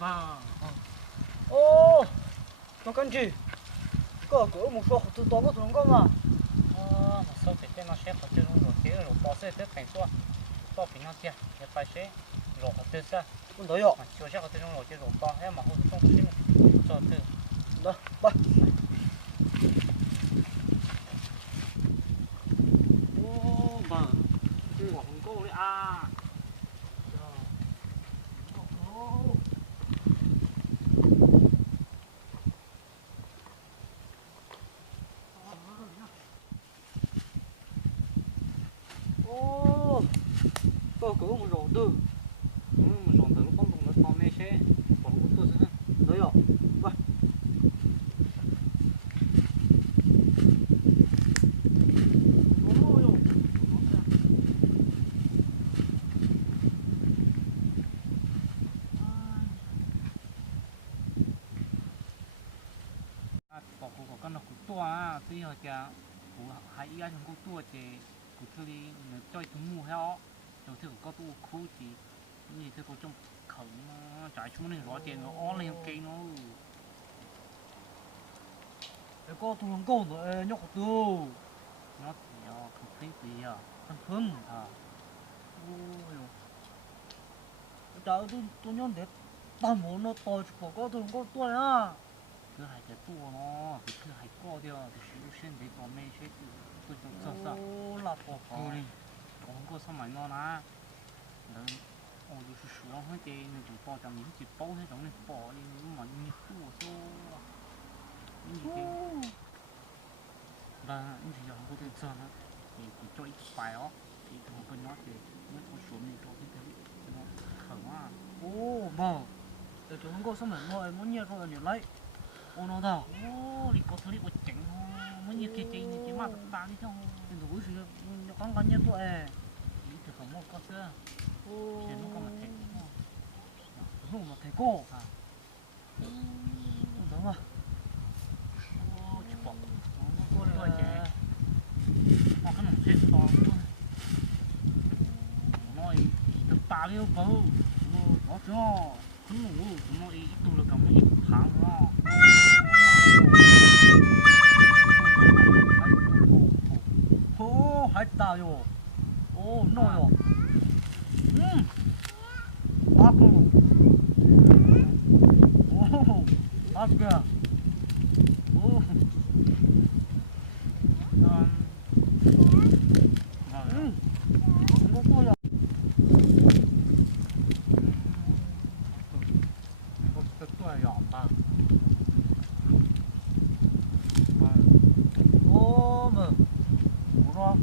Vâng. Ô, nó cần gì? Có một số thứ to có thùng không mà? Mà sau thì nó sẽ có chơi rồi thế rồi bỏ xe tới thành phố to phải nhau kia để phải xe rồi có chơi sao Con đấy ạ. mà chưa chắc có chơi rồi chơi rồi to thế mà không có chơi cho chơi Đó, bắt. ô mà chơi của con cô đấy à Ô, có một rổ tư. một dòng từ lúc con nó to mê xe còn cũng tôi sẽ Đấy ạ. Bắt. bỏ của con nó cũng to à tuy là chả của hai anh cũng to thì của tôi đi chơi thùng mua heo đầu tiên có tu khu thì như thế có trong khẩn trái xuống này rõ tiền nó on lên cây nó Để có thùng câu rồi nhóc tư. nó thì không thấy gì à Thằng Phương. à Ôi. Trời tôi nhớ để tao muốn nó to chứ có thùng câu to à. cứ hai cái tua nó cứ hai co đi thì sử dụng để tao mấy cái tôi trong sao sao Ô, là to cô đi còn có sao mà nó nè đấy ôi tôi sử dụng hết cái nên chúng to trong những chỉ bao hết trong này bỏ đi nhưng mà như tua số những cái và những gì không có tiền sao nữa thì cho ít bài đó thì không có nói thì nó có xuống này cho cái nó khẩn quá Ô, mà. Để chúng có sao mà ngồi muốn nhiệt rồi nhỉ lấy. Ô nó đâu? ô đi có thứ đi có chỉnh mới như kia chơi như chỉ mà ta đi theo Thì đủ gì nó con nhiệt tuổi. ý thì không một con xưa Ô. thì nó có mặt thịt Dùng mà thầy cô. à Đúng mà. ô chỉ bỏ Cô tôi là chạy mà cái nồng thịt to nó ít ta liêu bầu nó cho không ngủ nó ít tụ là cầm ít hàng nó ô hay ta yo. Ô no yo. Aku. Ô. Asga. Ô. Nó to yo. có tuổi nhỏ mà Ô mà. Ủa rồi.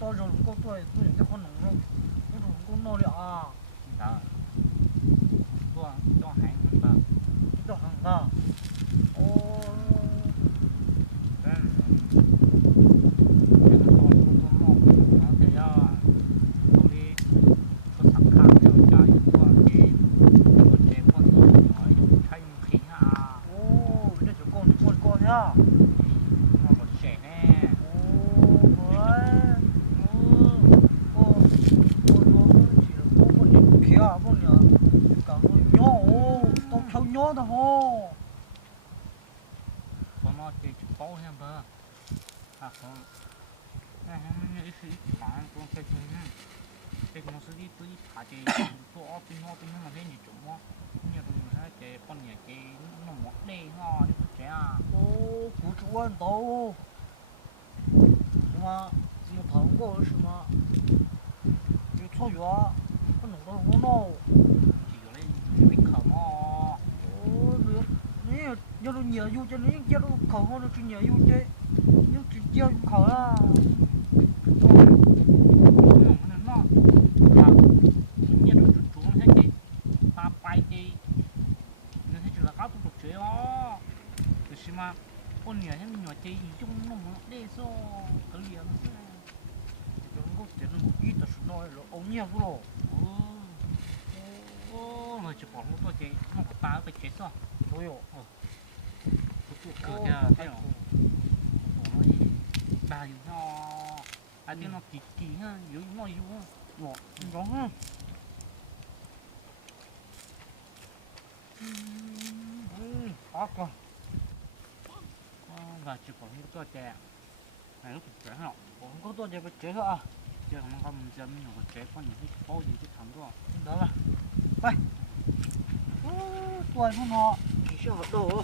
Tao rồi có tuổi tôi cái con nó. Cái con nó đi à. đó cho hàng mà Cho hàng à. Ô. Ô, bây giờ chúng con nhá. Nhớ đâu hô. Ô,不是问到，什么有糖果什么，有草药，不弄到我脑。Ô, được. Nè, giờ nó nhiều vô cho nên giờ nó khẩu hơn nó chỉ nhiều vô chứ. Nhưng chỉ chiêu khẩu à. con nhà em nhỏ chơi chung nó mà đê so cái liền Cho nó có tiền nó ít là nói là ông nhiều rồi. ô mà chỉ bỏ một tôi chơi không có ta phải chết rồi Thôi rồi. cửa kia thấy không ba yếu nó anh tiếng nó kỳ kỳ ha yếu nó yếu Đó ha. Ác rồi. Và chỉ có những cái chè này nó cũng chén hả Không có tôi để chế thôi à. chè không có mình chè mình có chè có những cái bao gì cái thằng đó Đó là. Quay. Tuổi nó chỉ sợ đồ.